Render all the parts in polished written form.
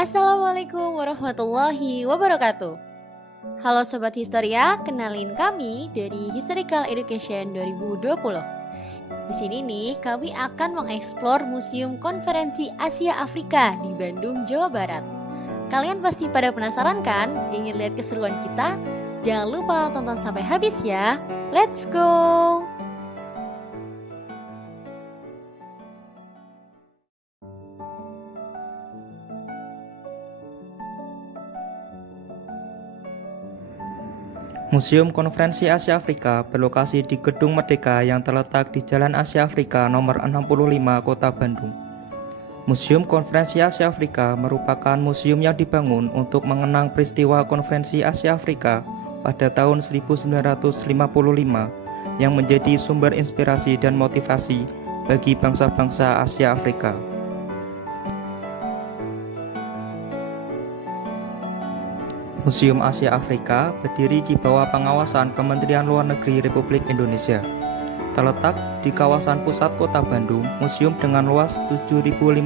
Assalamualaikum warahmatullahi wabarakatuh. Halo Sobat Historia, kenalin kami dari Historical Education 2020. Di sini nih, kami akan mengeksplor Museum Konferensi Asia Afrika di Bandung, Jawa Barat. Kalian pasti pada penasaran kan ingin lihat keseruan kita? Jangan lupa tonton sampai habis ya. Let's go! Museum Konferensi Asia Afrika berlokasi di Gedung Merdeka yang terletak di Jalan Asia Afrika nomor 65, Kota Bandung. Museum Konferensi Asia Afrika merupakan museum yang dibangun untuk mengenang peristiwa Konferensi Asia Afrika pada tahun 1955 yang menjadi sumber inspirasi dan motivasi bagi bangsa-bangsa Asia Afrika. Museum Asia Afrika berdiri di bawah pengawasan Kementerian Luar Negeri Republik Indonesia. Terletak di kawasan pusat kota Bandung, museum dengan luas 7.500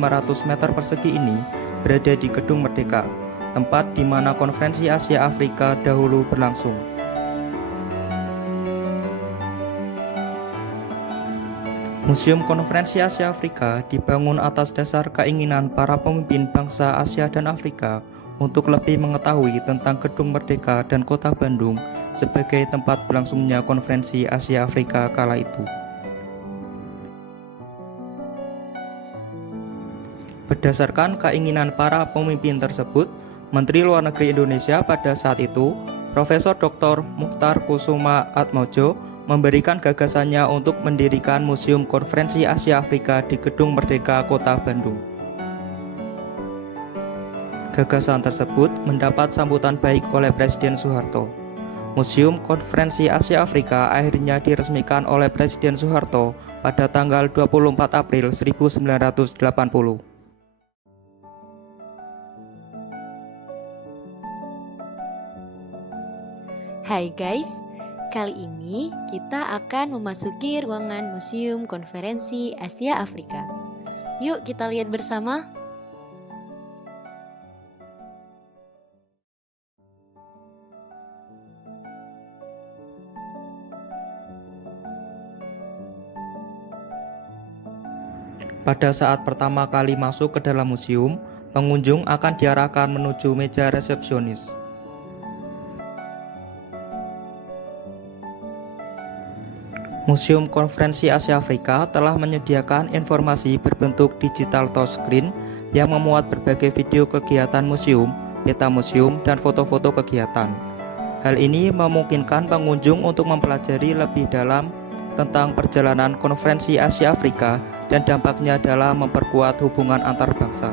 meter persegi ini berada di Gedung Merdeka, tempat di mana Konferensi Asia Afrika dahulu berlangsung. Museum Konferensi Asia Afrika dibangun atas dasar keinginan para pemimpin bangsa Asia dan Afrika untuk lebih mengetahui tentang Gedung Merdeka dan Kota Bandung sebagai tempat berlangsungnya Konferensi Asia Afrika kala itu. Berdasarkan keinginan para pemimpin tersebut, Menteri Luar Negeri Indonesia pada saat itu, Profesor Dr. Muchtar Kusuma Atmojo, memberikan gagasannya untuk mendirikan Museum Konferensi Asia Afrika di Gedung Merdeka Kota Bandung. Gagasan tersebut mendapat sambutan baik oleh Presiden Soeharto. Museum Konferensi Asia Afrika akhirnya diresmikan oleh Presiden Soeharto pada tanggal 24 April 1980. Hai guys, kali ini kita akan memasuki ruangan Museum Konferensi Asia Afrika. Yuk kita lihat bersama. Pada saat pertama kali masuk ke dalam museum, pengunjung akan diarahkan menuju meja resepsionis. Museum Konferensi Asia Afrika telah menyediakan informasi berbentuk digital touchscreen yang memuat berbagai video kegiatan museum, peta museum, dan foto-foto kegiatan. Hal ini memungkinkan pengunjung untuk mempelajari lebih dalam tentang perjalanan Konferensi Asia Afrika dan dampaknya dalam memperkuat hubungan antar bangsa.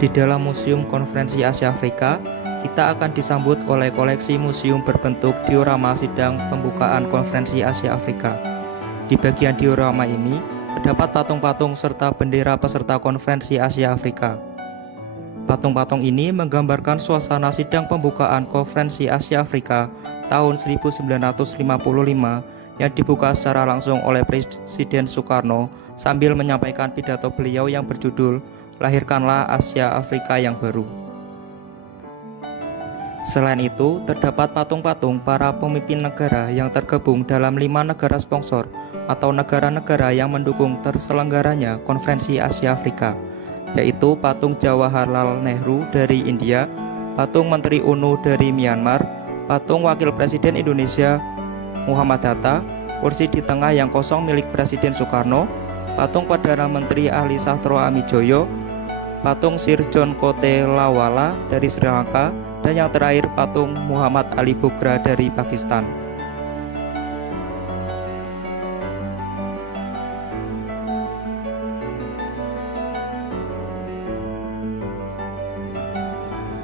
Di dalam Museum Konferensi Asia Afrika, kita akan disambut oleh koleksi museum berbentuk diorama sidang pembukaan Konferensi Asia Afrika. Di bagian diorama ini, terdapat patung-patung serta bendera peserta Konferensi Asia Afrika. Patung-patung ini menggambarkan suasana sidang pembukaan Konferensi Asia Afrika tahun 1955 yang dibuka secara langsung oleh Presiden Soekarno sambil menyampaikan pidato beliau yang berjudul "Lahirkanlah Asia Afrika yang Baru". Selain itu, terdapat patung-patung para pemimpin negara yang tergabung dalam 5 negara sponsor atau negara-negara yang mendukung terselenggaranya Konferensi Asia Afrika, yaitu patung Jawaharlal Nehru dari India, patung Menteri UNU dari Myanmar, patung Wakil Presiden Indonesia Muhammad Hatta, kursi di tengah yang kosong milik Presiden Soekarno, patung Perdana Menteri Ali Sastro Amijoyo, patung Sir John Kote Lawala dari Sri Lanka, dan yang terakhir patung Muhammad Ali Bogra dari Pakistan.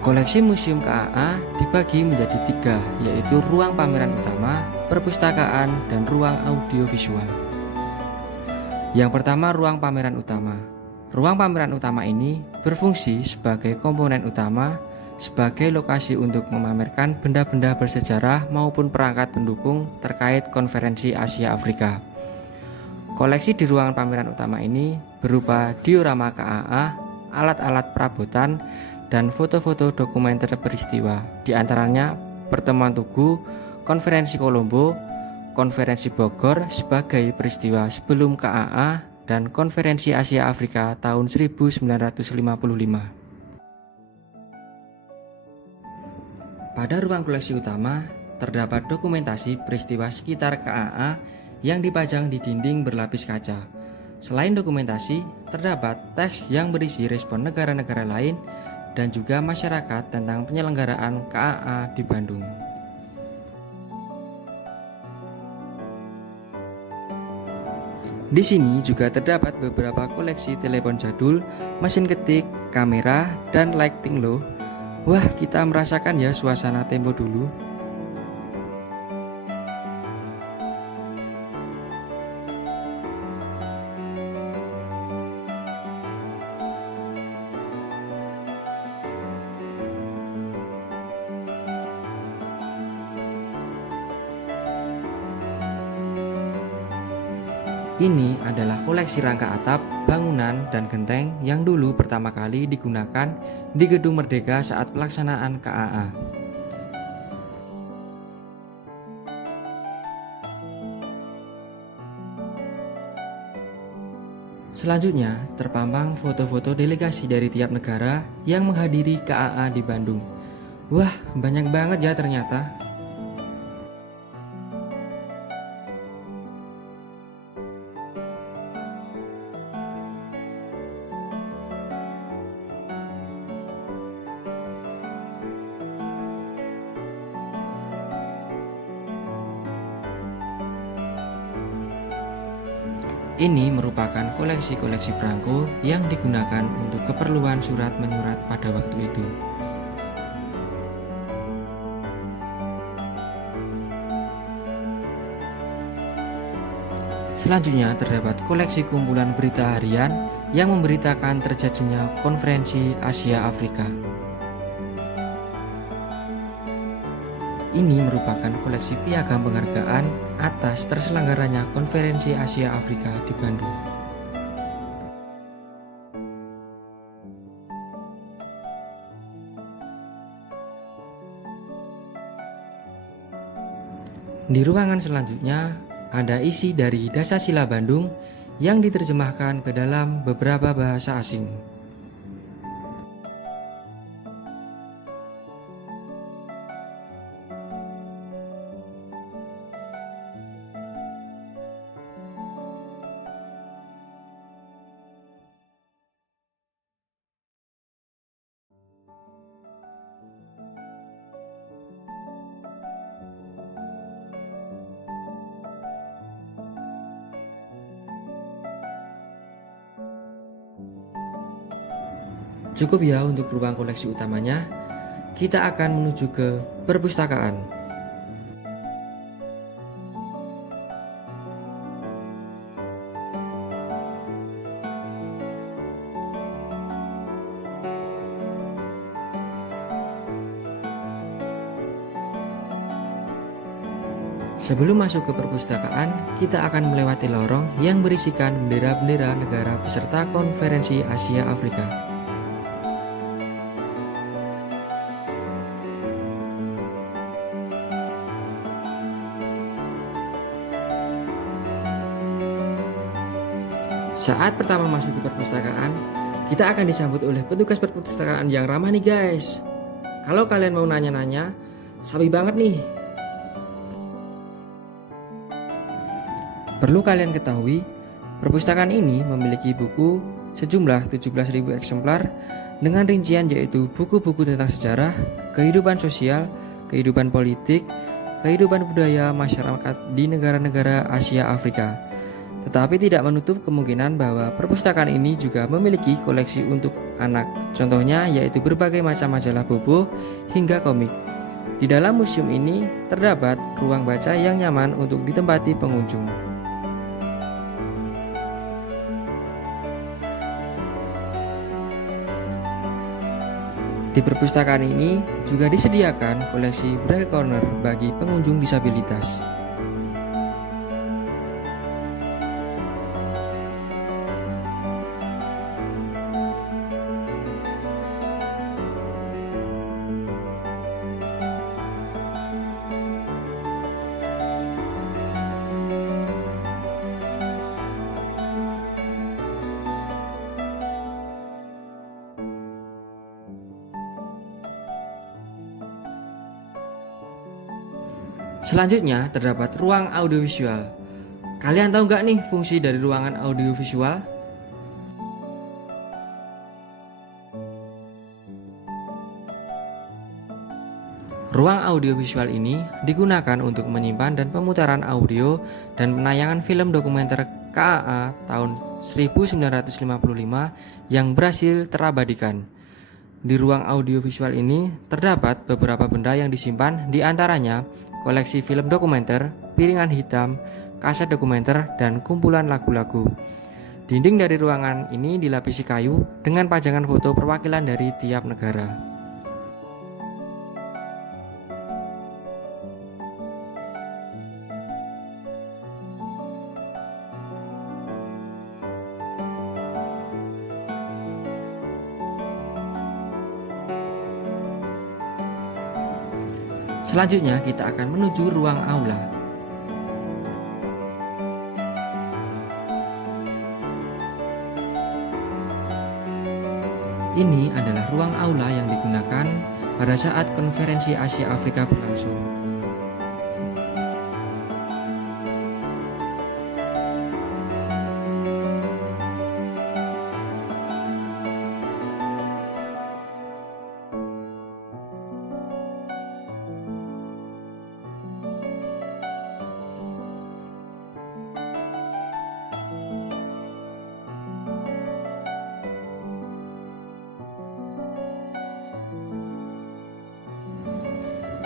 Koleksi Museum KAA dibagi menjadi 3, yaitu ruang pameran utama, perpustakaan, dan ruang audiovisual. Yang pertama, ruang pameran utama. Ruang pameran utama ini berfungsi sebagai komponen utama, sebagai lokasi untuk memamerkan benda-benda bersejarah maupun perangkat pendukung terkait Konferensi Asia Afrika. Koleksi di ruangan pameran utama ini berupa diorama KAA, alat-alat perabotan, dan foto-foto dokumenter peristiwa, di antaranya pertemuan Tugu, konferensi Kolombo, konferensi Bogor sebagai peristiwa sebelum KAA, dan konferensi Asia Afrika tahun 1955. Pada ruang koleksi utama terdapat dokumentasi peristiwa sekitar KAA yang dipajang di dinding berlapis kaca. Selain dokumentasi, terdapat teks yang berisi respon negara-negara lain dan juga masyarakat tentang penyelenggaraan KAA di Bandung. Di sini juga terdapat beberapa koleksi telepon jadul, mesin ketik, kamera, dan lighting loh. Wah, kita merasakan ya suasana tempo dulu. Ini adalah koleksi rangka atap, bangunan, dan genteng yang dulu pertama kali digunakan di Gedung Merdeka saat pelaksanaan KAA. Selanjutnya, terpampang foto-foto delegasi dari tiap negara yang menghadiri KAA di Bandung. Wah, banyak banget ya ternyata. Ini merupakan koleksi-koleksi perangko yang digunakan untuk keperluan surat menyurat pada waktu itu. Selanjutnya terdapat koleksi kumpulan berita harian yang memberitakan terjadinya konferensi Asia Afrika. Ini merupakan koleksi piagam penghargaan atas terselenggaranya konferensi Asia Afrika di Bandung. Di ruangan selanjutnya ada isi dari Dasasila Bandung yang diterjemahkan ke dalam beberapa bahasa asing. Cukup ya untuk ruang koleksi utamanya. Kita akan menuju ke perpustakaan. Sebelum masuk ke perpustakaan, kita akan melewati lorong yang berisikan bendera-bendera negara peserta konferensi Asia Afrika. Saat pertama masuk ke perpustakaan, kita akan disambut oleh petugas perpustakaan yang ramah nih guys. Kalau kalian mau nanya-nanya, sabi banget nih. Perlu kalian ketahui, perpustakaan ini memiliki buku sejumlah 17.000 eksemplar dengan rincian yaitu buku-buku tentang sejarah, kehidupan sosial, kehidupan politik, kehidupan budaya masyarakat di negara-negara Asia Afrika. Tetapi tidak menutup kemungkinan bahwa perpustakaan ini juga memiliki koleksi untuk anak. Contohnya yaitu berbagai macam majalah bobo hingga komik. Di dalam museum ini terdapat ruang baca yang nyaman untuk ditempati pengunjung. Di perpustakaan ini juga disediakan koleksi Braille Corner bagi pengunjung disabilitas. Selanjutnya terdapat ruang audiovisual. Kalian tahu nggak nih fungsi dari ruangan audiovisual? Ruang audiovisual ini digunakan untuk menyimpan dan pemutaran audio dan penayangan film dokumenter KAA tahun 1955 yang berhasil terabadikan. Di ruang audiovisual ini terdapat beberapa benda yang disimpan, di antaranya koleksi film dokumenter, piringan hitam, kaset dokumenter, dan kumpulan lagu-lagu. Dinding dari ruangan ini dilapisi kayu dengan pajangan foto perwakilan dari tiap negara. Selanjutnya kita akan menuju ruang aula. Ini adalah ruang aula yang digunakan pada saat konferensi Asia Afrika berlangsung.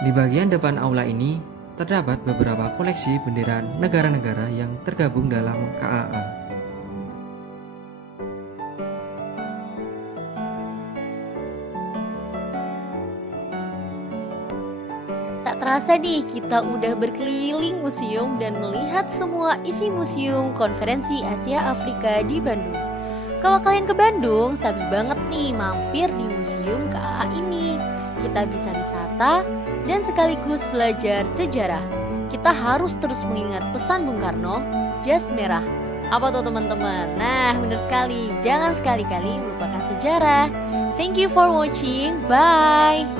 Di bagian depan aula ini terdapat beberapa koleksi bendera negara-negara yang tergabung dalam KAA. Tak terasa nih, kita udah berkeliling museum dan melihat semua isi museum konferensi Asia Afrika di Bandung. Kalau kalian ke Bandung, sabi banget nih mampir di museum KAA ini. Kita bisa wisata dan sekaligus belajar sejarah. Kita harus terus mengingat pesan Bung Karno, jas merah. Apa tuh teman-teman? Nah, benar sekali. Jangan sekali-kali melupakan sejarah. Thank you for watching. Bye.